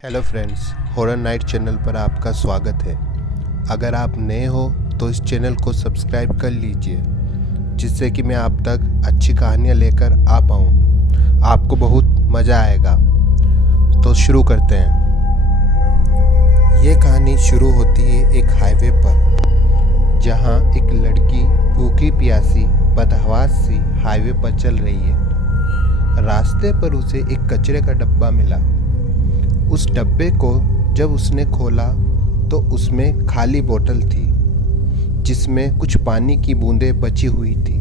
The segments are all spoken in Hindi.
Hello friends, horror night channel पर आपका स्वागत है। अगर आप नए हो तो इस चैनल को सब्सक्राइब कर लीजिए, जिससे कि मैं आप तक अच्छी कहानियाँ लेकर आ पाऊँ। आपको बहुत मज़ा आएगा। तो शुरू करते हैं। ये कहानी शुरू होती है एक हाईवे पर, जहाँ एक लड़की भूखी प्यासी बदहवास सी हाईवे पर चल रही है। रास्ते पर उसे एक कचरे का डब्बा मिला। उस डब्बे को जब उसने खोला तो उसमें खाली बोतल थी, जिसमें कुछ पानी की बूंदें बची हुई थी।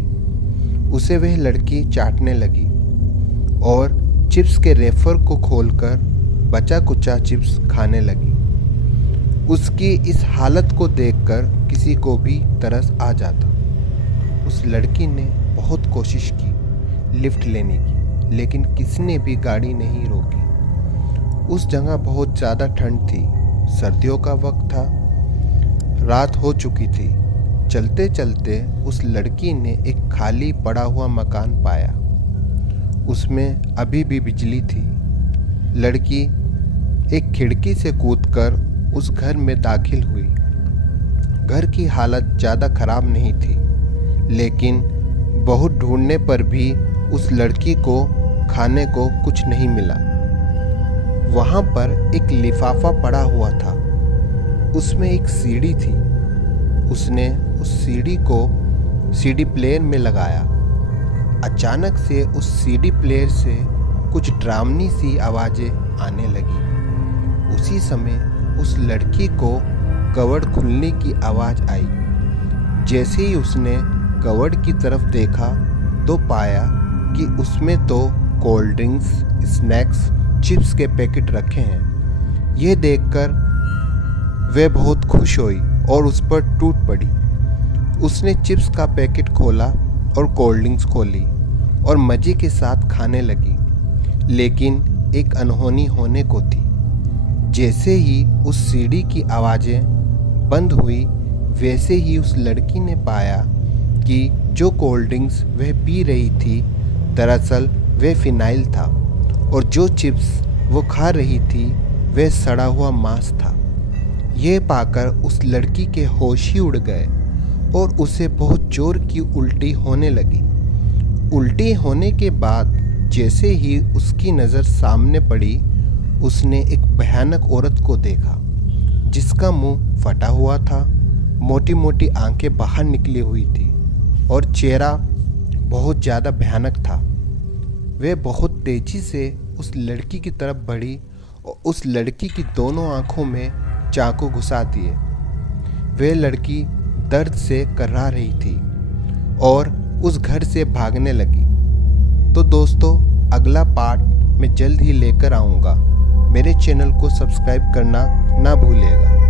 उसे वह लड़की चाटने लगी और चिप्स के रेफर को खोलकर बचा कुचा चिप्स खाने लगी। उसकी इस हालत को देखकर किसी को भी तरस आ जाता। उस लड़की ने बहुत कोशिश की लिफ्ट लेने की, लेकिन किसी ने भी गाड़ी नहीं रोकी। उस जगह बहुत ज़्यादा ठंड थी, सर्दियों का वक्त था, रात हो चुकी थी। चलते चलते उस लड़की ने एक खाली पड़ा हुआ मकान पाया। उसमें अभी भी बिजली थी। लड़की एक खिड़की से कूदकर उस घर में दाखिल हुई। घर की हालत ज़्यादा खराब नहीं थी, लेकिन बहुत ढूंढने पर भी उस लड़की को खाने को कुछ नहीं मिला। वहाँ पर एक लिफाफा पड़ा हुआ था, उसमें एक सीढ़ी थी। उसने उस सीढ़ी को सीडी प्लेयर में लगाया। अचानक से उस सीडी प्लेयर से कुछ डरावनी सी आवाज़ें आने लगी। उसी समय उस लड़की को कवर्ड खुलने की आवाज़ आई। जैसे ही उसने कवर्ड की तरफ देखा तो पाया कि उसमें तो कोल्ड ड्रिंक्स, स्नैक्स, चिप्स के पैकेट रखे हैं। यह देखकर वह बहुत खुश हुई और उस पर टूट पड़ी। उसने चिप्स का पैकेट खोला और कोल्ड ड्रिंक्स खोली और मज़े के साथ खाने लगी। लेकिन एक अनहोनी होने को थी। जैसे ही उस सीढ़ी की आवाज़ें बंद हुई, वैसे ही उस लड़की ने पाया कि जो कोल्ड ड्रिंक्स वह पी रही थी, दरअसल वह फिनाइल था, और जो चिप्स वो खा रही थी वह सड़ा हुआ मांस था। यह पाकर उस लड़की के होश ही उड़ गए और उसे बहुत जोर की उल्टी होने लगी। उल्टी होने के बाद जैसे ही उसकी नज़र सामने पड़ी, उसने एक भयानक औरत को देखा, जिसका मुंह फटा हुआ था, मोटी मोटी आंखें बाहर निकली हुई थी और चेहरा बहुत ज़्यादा भयानक था। वह बहुत तेज़ी से उस लड़की की तरफ बढ़ी और उस लड़की की दोनों आंखों में चाकू घुसा दिए। वह लड़की दर्द से कर्रा रही थी और उस घर से भागने लगी। तो दोस्तों, अगला पार्ट मैं जल्द ही लेकर आऊँगा। मेरे चैनल को सब्सक्राइब करना ना भूलिएगा।